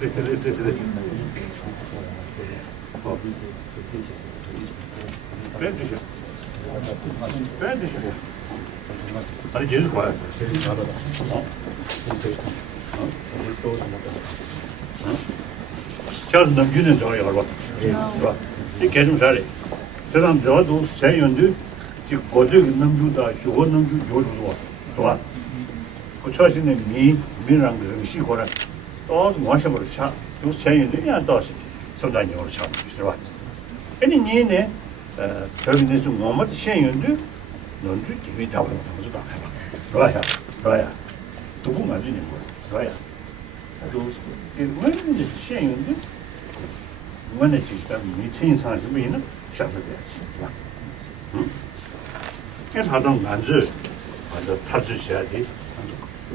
对，好，别这些，啊，你接着快，好，假如能运能找一下吧，是吧？你干什么啥的？这样这都善用的，就国内能做到，学校能做有多，是吧？我确实呢，民让个人喜欢了，到是往下边抢，都善用的人倒是手段牛了抢，是吧？你呢？特别那是我们善用的，能做地位大不了，我就打开吧，是吧呀？是吧呀？都不满足你们，是吧呀？他说，我们是善用的，我呢就在没成上是没呢，享受这样子，是吧？因为他当男子，他之前的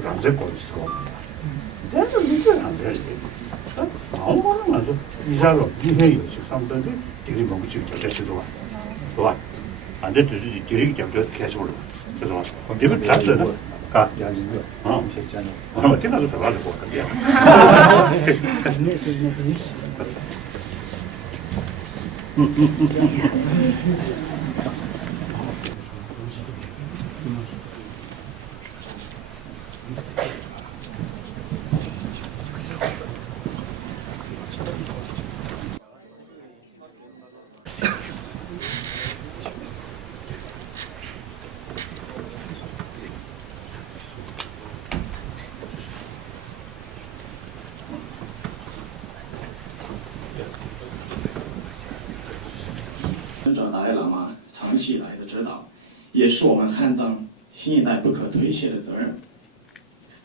让这过是过，但是你这让这的，我们说，你想说，你看有些上班的，这个门就叫这许多吧，是吧？这就是第一个讲究开始了，就是吧？这个战争呢，啊，我听到是很乱的过，肯定。尊者达赖喇嘛长期以来的指导，也是我们汉藏新一代不可推卸的责任。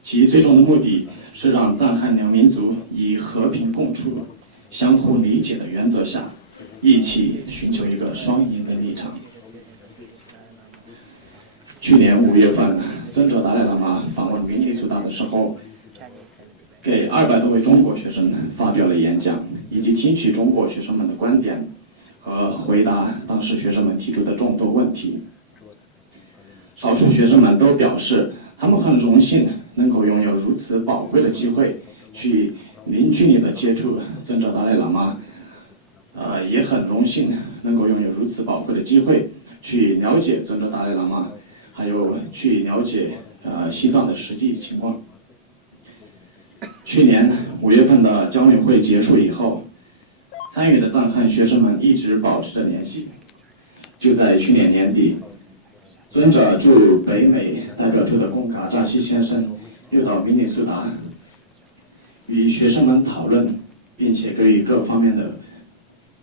其最终的目的是让藏汉两民族以和平共处、相互理解的原则下，一起寻求一个双赢的立场。去年5月份，尊者达赖喇嘛访问明尼苏达的时候，给200多位中国学生发表了演讲，以及听取中国学生们的观点。回答当时学生们提出的众多问题。少数学生们都表示，他们很荣幸能够拥有如此宝贵的机会，去零距离的接触尊者达赖喇嘛，也很荣幸能够拥有如此宝贵的机会，去了解尊者达赖喇嘛，还有去了解西藏的实际情况。去年5月份的交流会结束以后，参与的藏汉学生们一直保持着联系。就在去年年底，尊者驻北美代表处的贡嘎扎西先生又到明尼苏达，与学生们讨论，并且给予各方面的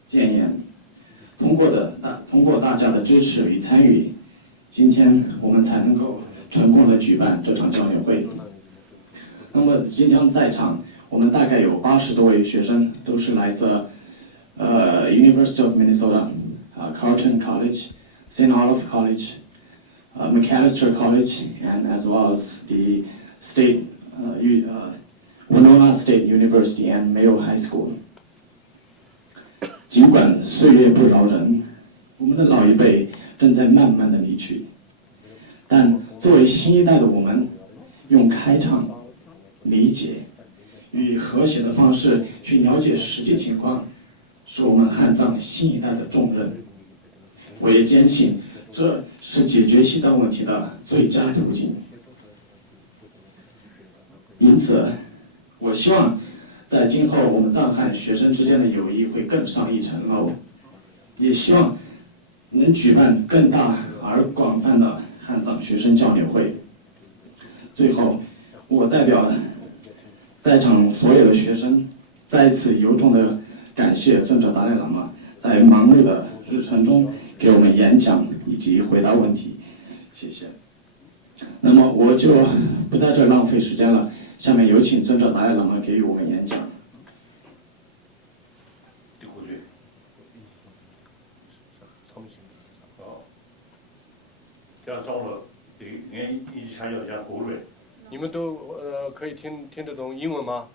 建言。通过大家的支持与参与，今天我们才能够成功的举办这场交流会。那么今天在场，我们大概有80多位学生，都是来自University of Minnesota, Carleton College, St. Olaf College, McAllister College, and as well as the Winona State University and Mayo High School. 尽管岁月不饶人，我们的老一辈正在慢慢的离去，但作为新一代的我们，用开创、理解与和谐的方式去了解实际情况，是我们汉藏新一代的重任。我也坚信，这是解决西藏问题的最佳途径。因此，我希望在今后我们藏汉学生之间的友谊会更上一层楼，也希望能举办更大而广泛的汉藏学生交流会。最后，我代表在场所有的学生，再次由衷的感谢尊者达赖喇嘛在忙碌的日程中给我们演讲以及回答问题，谢谢。那么我就不在这浪费时间了，下面有请尊者达赖喇嘛给予我们演讲。你们都可以听得懂英文吗？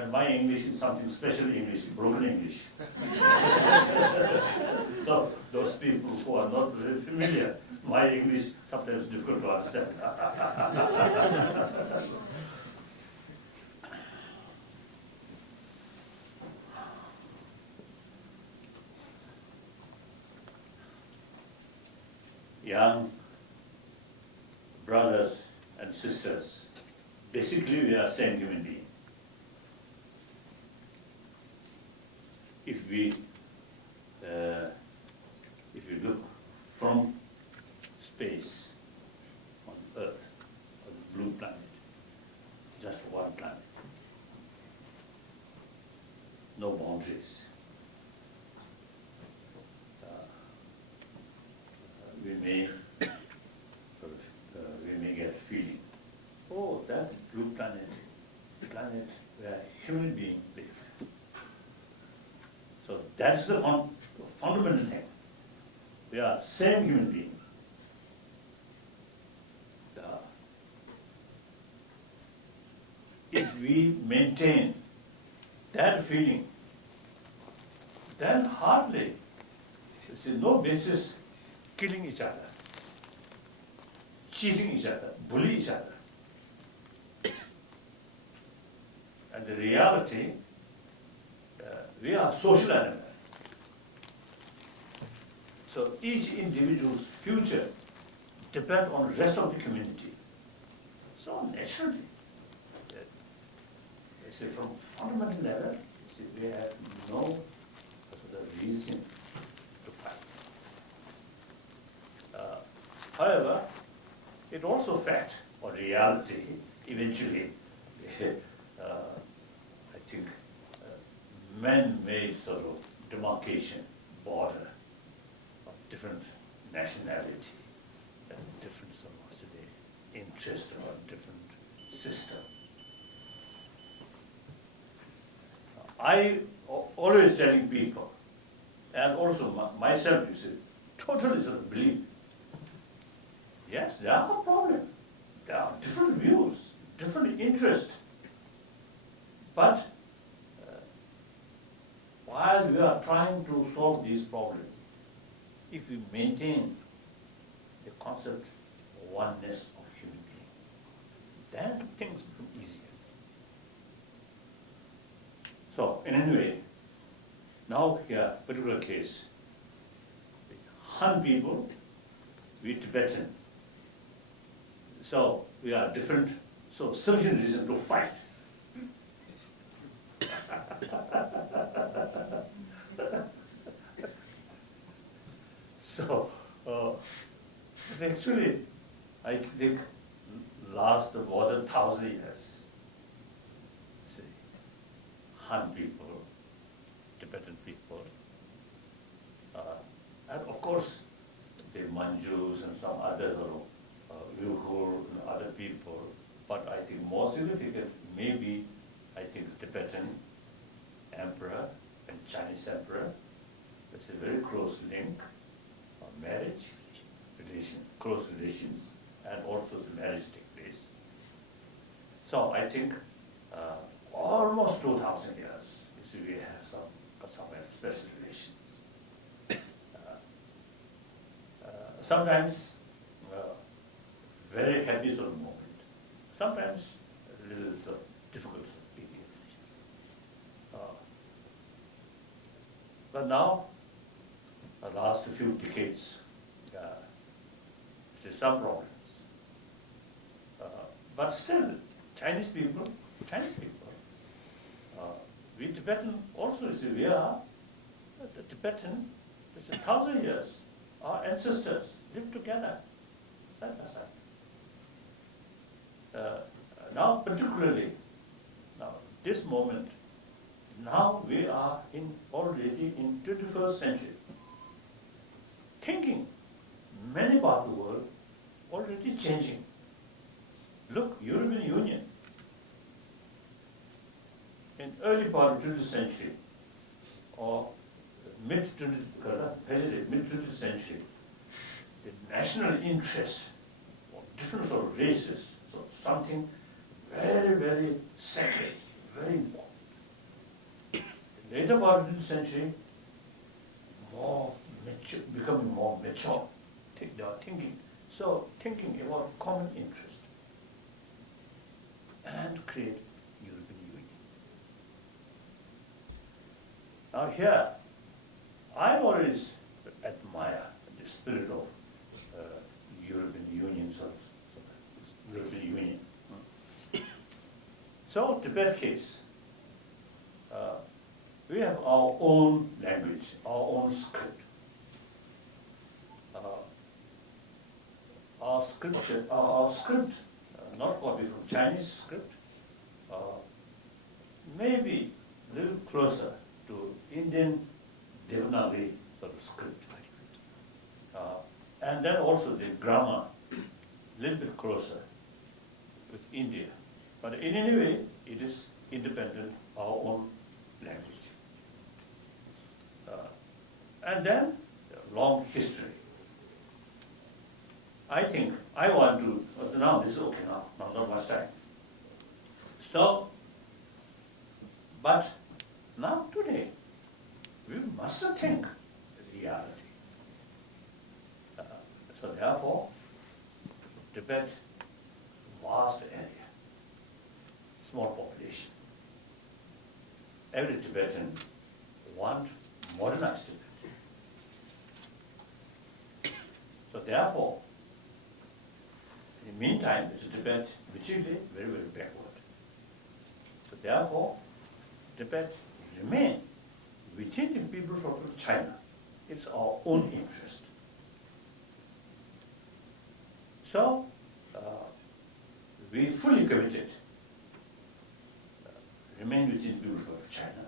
And my English is something special English, broken English. So those people who are not very familiar, my English sometimes difficult to understand. Young brothers and sisters, basically we are same human being. If you look from space on Earth, on the blue planet, just one planet, no boundaries. We may get a feeling, oh, that blue planet, planet where human beings live. So that's the fundamental thing. We are same human being. If we maintain that feeling, then hardly, there is no basis killing each other, cheating each other, bully each other. And the reality, we are social animals. So each individual's future depends on the rest of the community. So naturally, from fundamental level, we have no reason to fight. However, it also affects or reality eventually. I think man-made sort of demarcation border of different nationality and different sort of interest or different system. I always telling people, and also myself, you see, totally sort of believe. Yes, there are problems. There are different views, different interests. But while we are trying to solve these problems, if we maintain the concept of oneness of human being, then things become easier. So, in any way, now here, particular case, Han people, we Tibetan. So, we are different, so sufficient reason to fight. So, but actually, I think last more than 1,000 years, see, Han people, Tibetan people, and of course, the Manjus and some others, Uyghur and other people, but I think more significant maybe, I think Tibetan emperor and Chinese emperor. It's a very close link of marriage, close relations, and also the marriage take place. So I think almost 2,000 years, you see, we have some special relations. Sometimes very happy sort of moment, sometimes a little sort of difficult period. But now, the last few decades, there's some problems. But still, Chinese people, we Tibetan also, you see, we are the Tibetan, it's 1,000 years. Our ancestors lived together, side by side. Now, particularly, now this moment, now we are already in 21st century. Thinking, many parts of the world already changing. Look, European Union, in early part of 20th century, or mid-20th century, the national interest of different sort of races, so something very, very sacred, very important. later part of the century, more mature, becoming more mature, they are thinking. So thinking about common interest and create European Union. Now here, I always admire the spirit of European Union, European Union. So Tibet case, we have our own language, our own script. Our script, not copied from Chinese script, maybe a little closer to Indian Devanagari sort of script. And then also the grammar, a little bit closer with India. But in any way, it is independent, our own language. And then, long history. I think I want to, now this is okay now, not much time. So, but now today, we must think reality. So therefore, Tibet, vast area, small population. Every Tibetan wants modernized Tibet. So therefore, in the meantime, it's a Tibet which is very, very backward. So therefore, Tibet remains within the peoples of China. It's our own interest. So, we fully committed, remain within the peoples of China.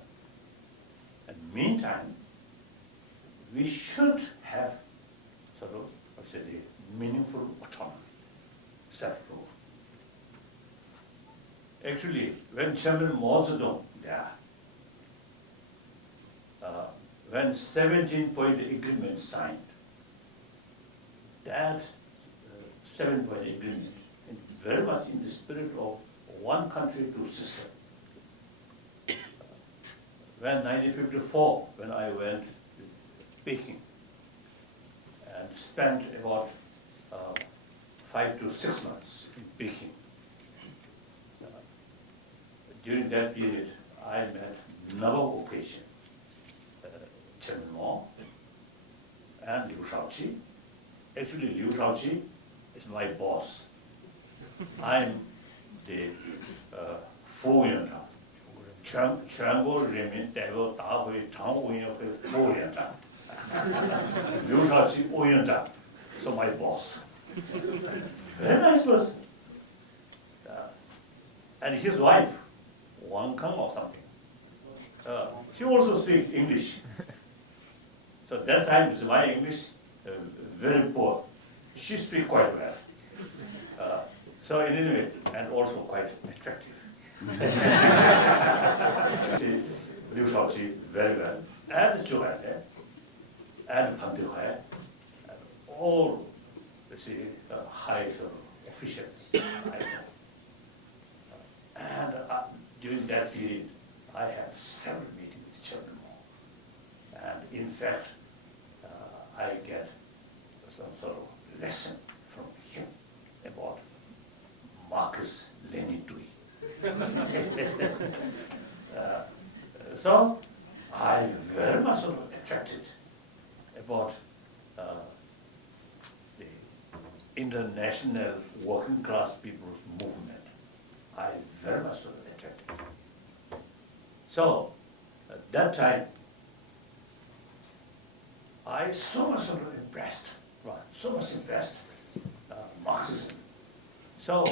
And meantime, we should have sort of, the meaningful autonomy, self-rule. Actually, when Chairman Mao Zedong there, when 17-point agreement signed, that 7-point agreement, and very much in the spirit of one country, two system. When 1954, when I went to Peking, and spent about 5 to 6 months in Peking. During that period, I met number of occasions Chairman Mao and Liu Shaoqi. Actually, Liu Shaoqi is my boss. I'm the 副委员长，全国人民代表大会常务委员会副委员长。Liu Shaoqi, Oyunzhang, so my boss. Very nice person. And his wife, Wang Kang or something. She also speaks English. So that time is my English very poor. She speaks quite well. So in any way, and also quite attractive. Liu Shaoqi very well, and Zhou Enlai, and Pang Dehuai, and all high officials I know. And during that period, I had several meetings with Chairman Mao. And in fact, I get some sort of lesson from him about Marxist-Leninist. So I very much attracted about the international working class people's movement. I very much attracted. So at that time, I so much impressed Marxism. So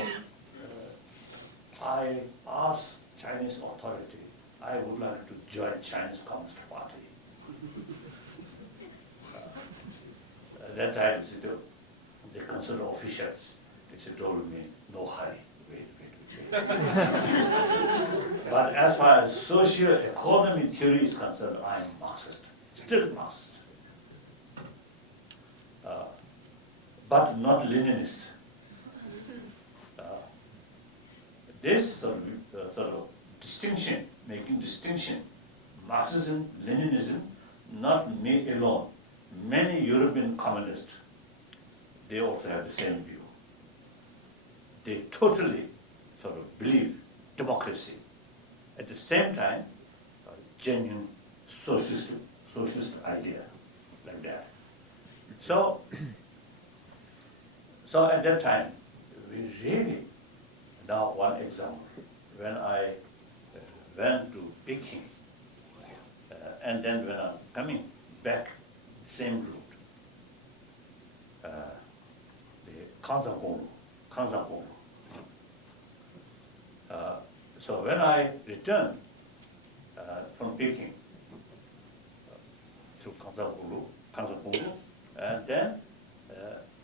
I asked Chinese authority, I would like to join Chinese Communist Party. At that time, the concerned officials, they told me, no hurry, wait. But as far as socio-economy theory is concerned, I am Marxist, still Marxist. But not Leninist. This sort of distinction, making distinction Marxism, Leninism, not me alone, many European communists, they also have the same view. They totally sort of believe democracy. At the same time, a genuine socialist idea like that. So at that time, we really, now one example, when I went to Peking, and then when I'm coming back, same route, the Kanzakonu. So when I returned from Peking through Kanzakonu, and then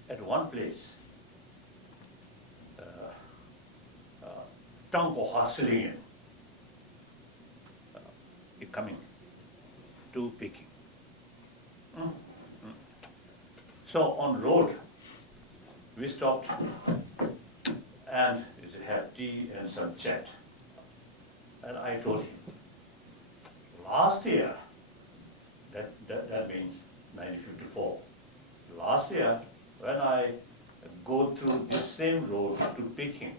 at one place, Tangkoha Silingen, coming to Peking. So on road, we stopped and we had tea and some chat. And I told him, last year, that means 1954, last year, when I go through this same road to Peking,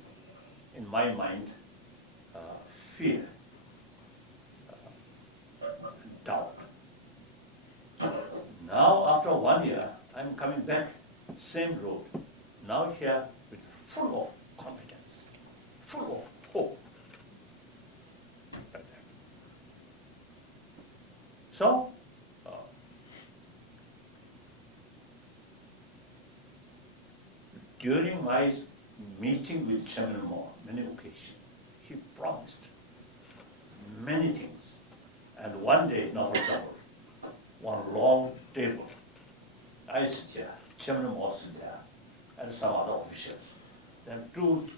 in my mind, fear, doubt. Now, after 1 year, I'm coming back, same road. Now here, with full of confidence, full of hope. Like that. So, during my meeting with Chairman Mo, many occasions, he promised many things. And one day, not for example, one long table, I sit here, Chairman Mo sit there, and some other officials. Then 2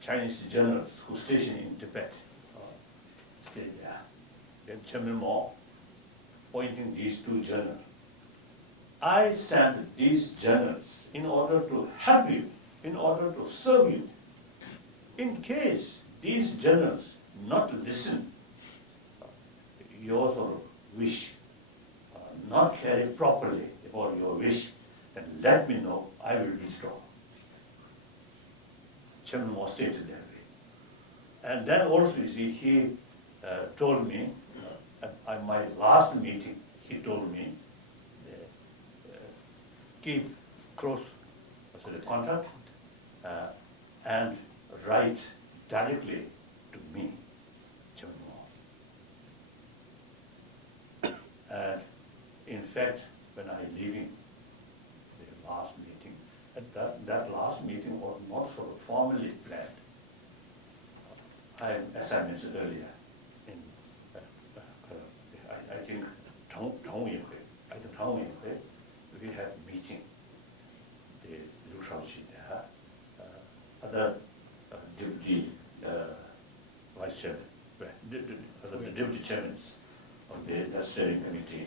Chinese generals who stationed in Tibet stayed there. Then Chairman Mo pointing these 2 generals. I sent these generals in order to help you, in order to serve you. In case these generals not listen, your sort of wish, not carry properly about your wish, then let me know, I will withdraw. Chairman Mo stated that way. And then also, you see, he told me, at my last meeting, he told me, keep close contact and write directly to me, Chairman Mo. And in fact, when I leaving the last meeting, and that last meeting was not sort of formally planned. As I mentioned earlier, in I think Tangwinhui, we have meeting. The Liu Shaoqi, other deputy vice chairman, the deputy chairmen of the steering committee.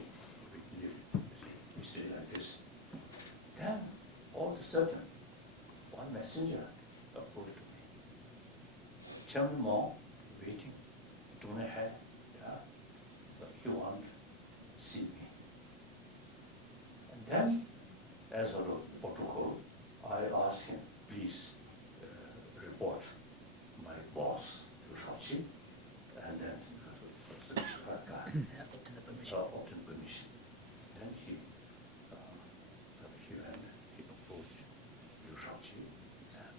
We stay like this. Then, all of a sudden, one messenger approached me. Chairman Mo waiting, don't have, but he want to see me. And then, as a protocol, I asked him, please report my boss, Liu Shaoqi, and then obtain permission. Then he approached Liu Shaoqi, and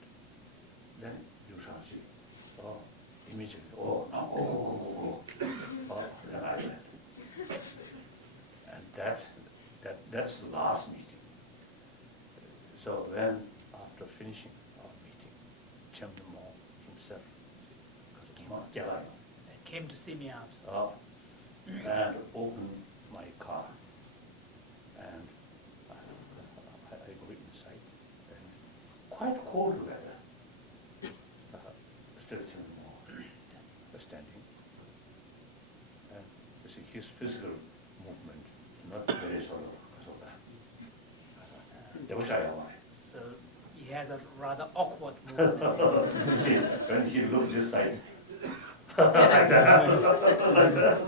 then Liu Shaoqi immediately, then I went. And that's the last meeting. So when, after finishing our meeting, Chairman Mo himself came to see me out. And opened my car, and I go inside, and quite cold weather. Still Chairman Mo standing, and you see his physical movement not very sort of So he has a rather awkward movement. when he looked this side, like that. Like that.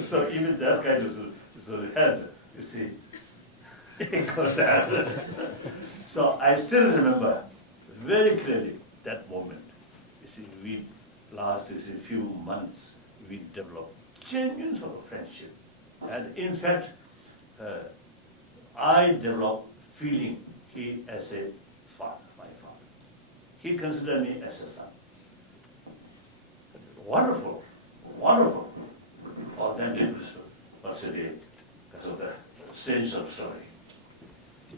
So even that kind of head, you see, it got that. So I still remember very clearly that moment. You see, we last few months, we developed genuine sort of friendship. And in fact, I developed feeling he as a father, my father. He considered me as a son. Wonderful, wonderful. Oh, then it was a day, because of the strange sort of story.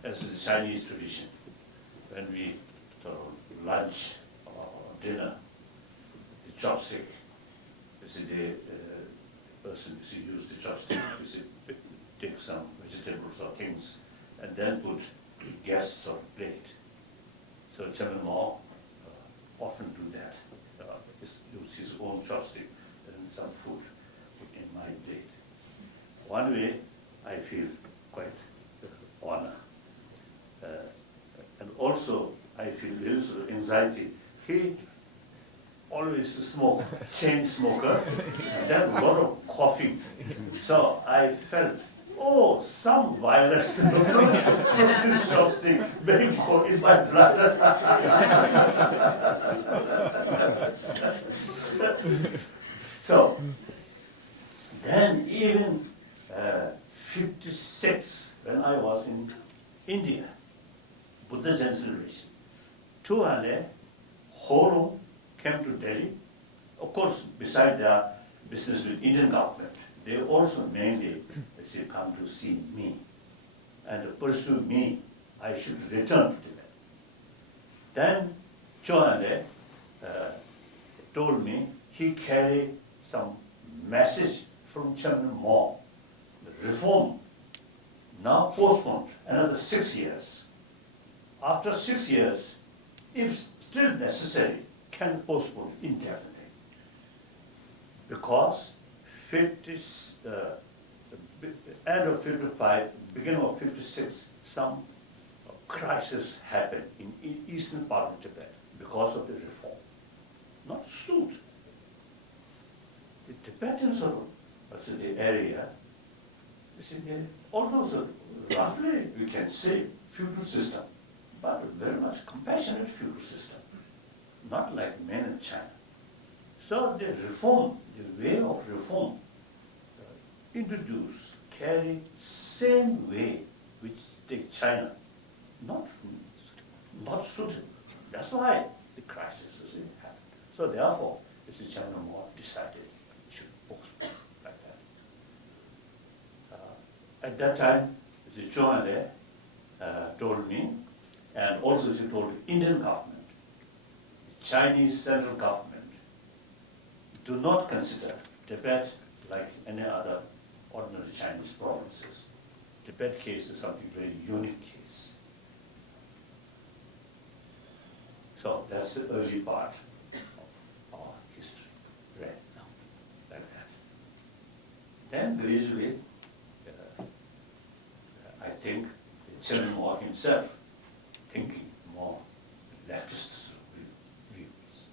As the Chinese tradition, when we lunch or dinner, the chopstick, you see, the person use the chopstick, you see, take some vegetables or things, and then put guests on plate. So Chairman Mao often do that. Use his own chopstick and some food in my plate. One way, I feel quite honor. And also, I feel a little anxiety. He always smoke, chain smoker, and then a lot of coughing. So I felt, oh, some virus from this chopstick may go in my blood. So then even 56, when I was in India, Buddha generation, Tuale, Horo came to Delhi. Of course, beside their business with Indian government, they also mainly come to see me and pursue me. I should return to Tibet. Then Tuale told me he carried some message from Chairman Mao, the reform, now postponed another 6 years. After 6 years, if still necessary, can postpone indefinitely. Because end of 55, beginning of 56, some crisis happened in eastern part of Tibet because of the reform. Not suit. The Tibetans are the area, you see, although roughly we can say feudal system, but very much compassionate feudal system, not like mainland China. So the reform, the way of reform, introduce, carry same way which take China, not suitable. That's why the crisis happened. So therefore, Mr. Chairman Mao decided it should postpone like that. At that time, Mr. Chouan told me, and also he told the Indian government, the Chinese central government, do not consider Tibet like any other ordinary Chinese provinces. Tibet case is something very unique case. So that's the early part of our history, right? Like that. Then gradually, I think Chairman Mao himself thinking more leftist views.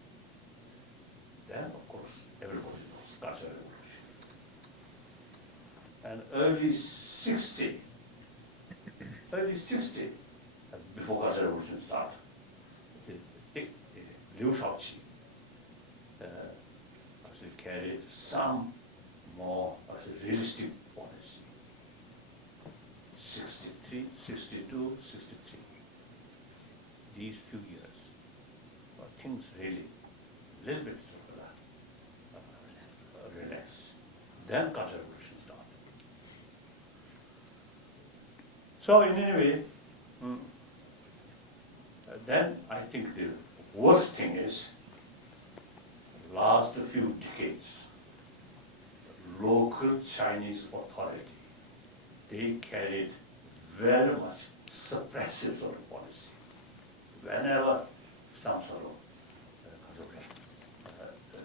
Then, of course, everybody knows Cultural Revolution. And early 60, before Cultural Revolution started, Liu Shaoqi carried some more realistic policy. 63, 62, 63. These few years, things really a little bit relaxed. Then Cultural Revolution started. So in any way, then I think the worst thing is, last few decades, the local Chinese authority, they carried very much suppressive sort of policy. Whenever some sort of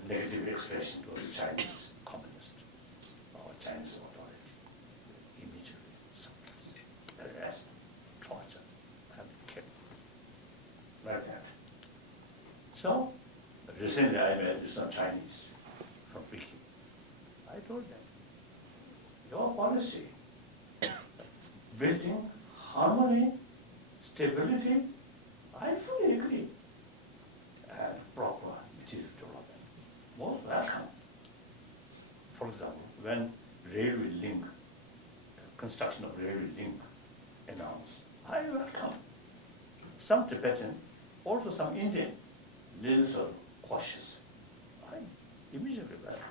negative expression towards Chinese communist or Chinese authority, immediately suppress, arrest, torture, and kill. Like that. So, recently I met with some Chinese, told them, your policy, building harmony, stability, I fully agree, and proper material development, most welcome. For example, when railway link, construction of railway link announced, I welcome. Some Tibetan, also some Indian, little cautious. I immediately welcome.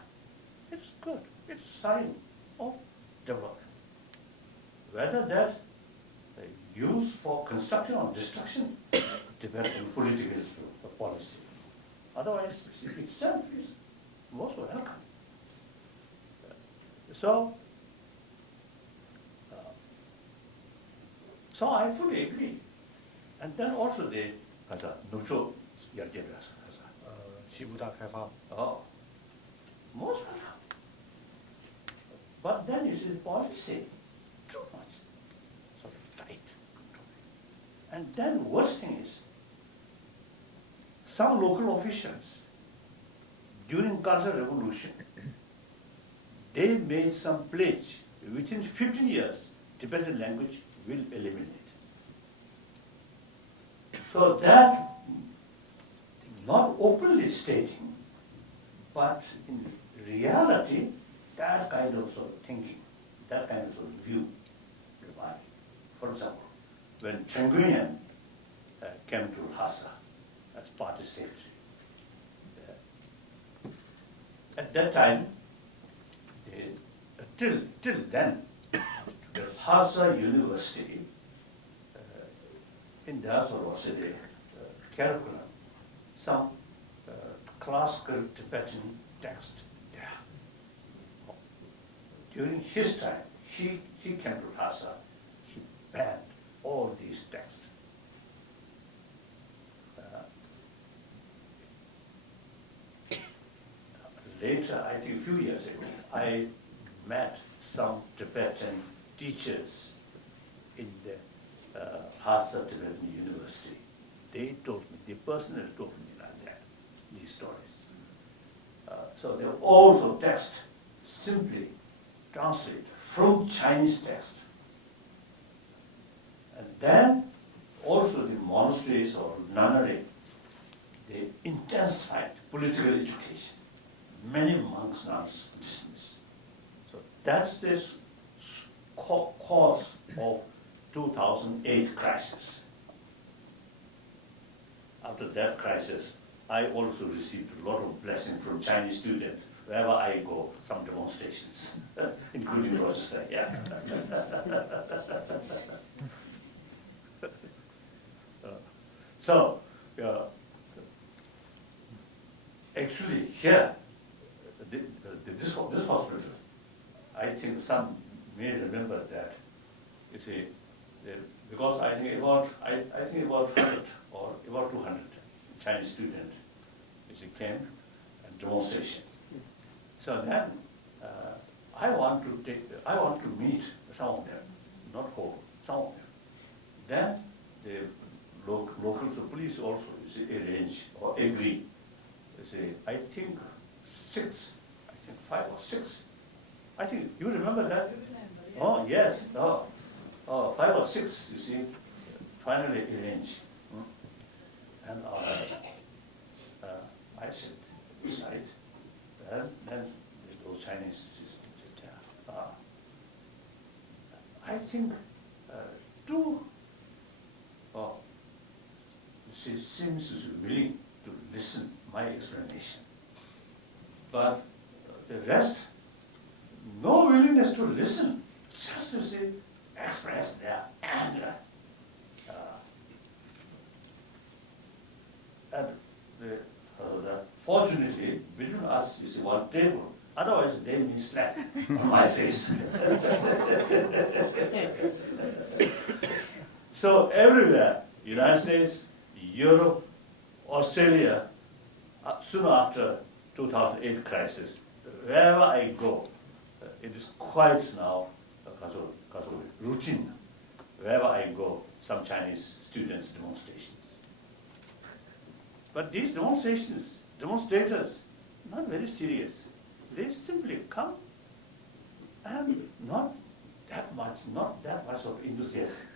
It's good. It's a sign of development. Whether that used for construction or destruction depends on political policy. Otherwise, it itself is most welcome. So I fully agree. And then also the neutral oh, most welcome. But then you see the policy, too much, sort of tight. And then worst thing is, some local officials, during Cultural Revolution, they made some pledge, within 15 years, Tibetan language will eliminate. So that, not openly stating, but in reality, that kind of sort of thinking, that kind of sort of view, prevailed. For example, when Tenguyen came to Lhasa as party secretary, at that time, till then, the Lhasa University, in their sort of the curriculum, some classical Tibetan text there. During his time, he came to Lhasa, he banned all these texts. Later, I think a few years ago, I met some Tibetan teachers in the Lhasa Tibetan University. They told me, they personally told me like that, these stories. So they were also text simply translated from Chinese text. And then also the monasteries or nunnery, they intensified political education. Many monks now dismissed. So that's this cause of 2008 crisis. After that crisis, I also received a lot of blessing from Chinese students. Wherever I go, some demonstrations, including Rochester, yeah. So, actually here, this hospital, I think some may remember that. You see, because I think about 100 or about 200 Chinese students, came and demonstration. So then I want to meet some of them, not all, some of them. Then the local police also arrange or agree. I think 5 or 6. I think you remember that? Oh yes. Oh, 5 or 6. You see, finally arranged. And I said, beside, then those Chinese. I think she seems to be willing to listen my explanation, but the rest, no willingness to listen, just to say, express their anger. And fortunately, between us is one table. Otherwise, they may slap on my face. So everywhere, United States, Europe, Australia, soon after 2008 crisis, wherever I go, it is quite now routine. Wherever I go, some Chinese students' demonstrations. But these demonstrators, not very serious. They simply come and not that much of enthusiasm.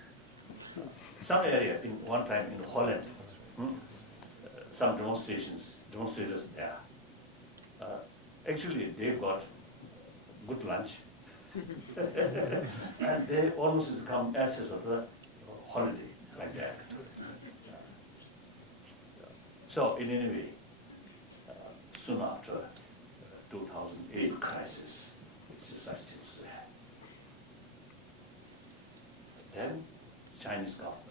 Some area, I think one time in Holland, some demonstrators there. Actually, they got good lunch, and they almost become assets of the holiday, like that. So, in any way, soon after 2008 crisis, which is such things there, then Chinese government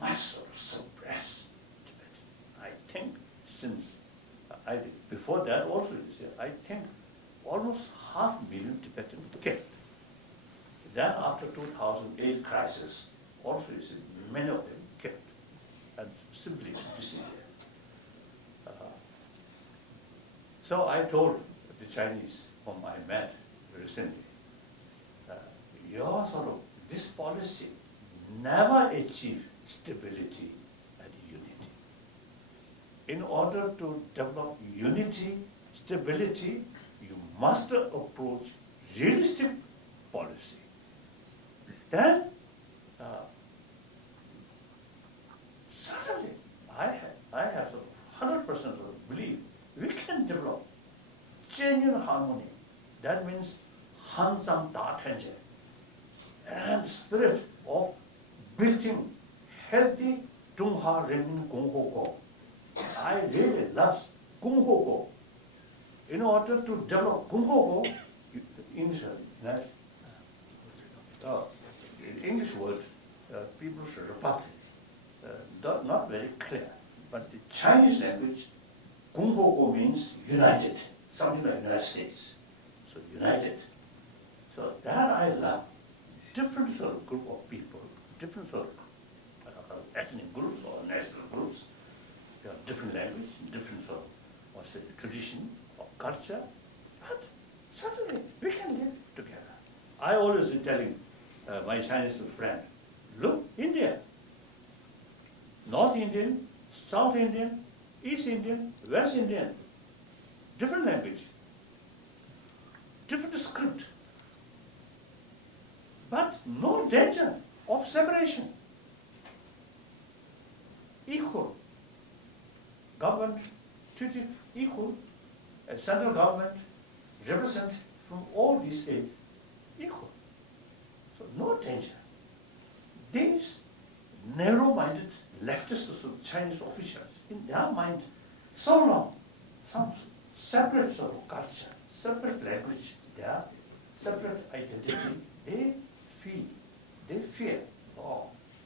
must suppress Tibet. I think since before that also, I think almost 500,000 Tibetans killed. Then after 2008 crisis, also many of them killed and simply disappeared. So I told the Chinese whom I met recently, this policy never achieved stability and unity. In order to develop unity, stability, you must approach realistic policy. Then, certainly, I have 100% of belief we can develop genuine harmony. That means Hansam Da Tenje, and spirit of building healthy Zhonghua Renmin Gonghuo. I really love Gonghuo. In order to develop Gonghuo, English word, People's Republic, not very clear, but the Chinese language, Gonghuo means united, something like United States. So united. So that I love. Different sort of group of people, different sort of ethnic groups or national groups. They have different language, different sort of tradition or culture, but certainly we can live together. I always telling my Chinese friend, look, India, North Indian, South Indian, East Indian, West Indian, different language, different script, but no danger of separation. Equal. Government treated equal, a central government represent from all these states equal. So no danger. These narrow-minded leftist Chinese officials, in their mind, so long, some separate sort of culture, separate language, their separate identity, they fear,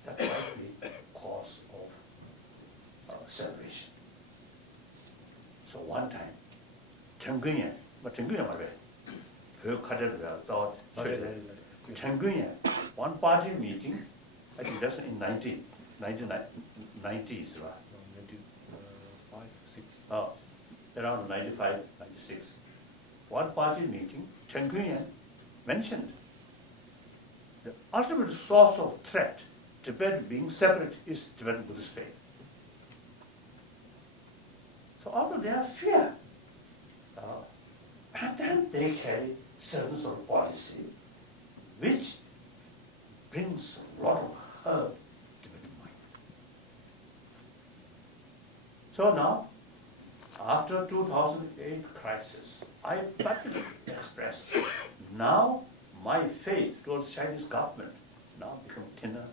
that might be cause of separation. So one time, Chenggunyan, one party meeting, I think that's in 1990s, right? 95, 6. Around 95, 96. One party meeting, Chenggunyan mentioned the ultimate source of threat, Tibet being separate, is Tibetan Buddhist faith. So out of their fear, and then they carry certain sort of policy which brings a lot of hurt to the mind. So now, after 2008 crisis, I publicly expressed, now my faith towards Chinese government now become thinner.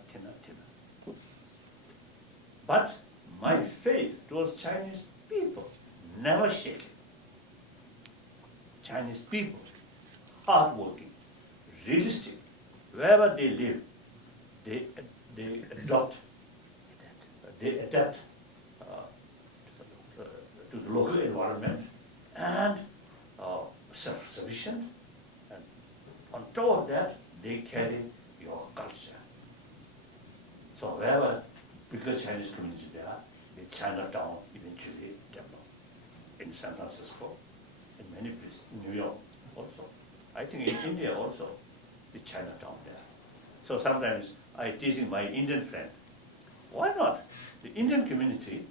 But my faith towards Chinese people never shaken. Chinese people, hardworking, realistic, wherever they live, they adapt to the local environment and self-sufficient. And on top of that, they carry your culture. So wherever bigger Chinese community there, the Chinatown eventually developed. In San Francisco, in many places, in New York also. I think in India also, the Chinatown there. So sometimes I teasing my Indian friend, why not? The Indian community,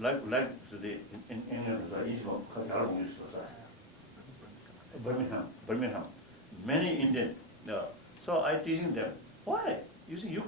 like the in England, Birmingham. Many Indian. So I teaching them, why? Using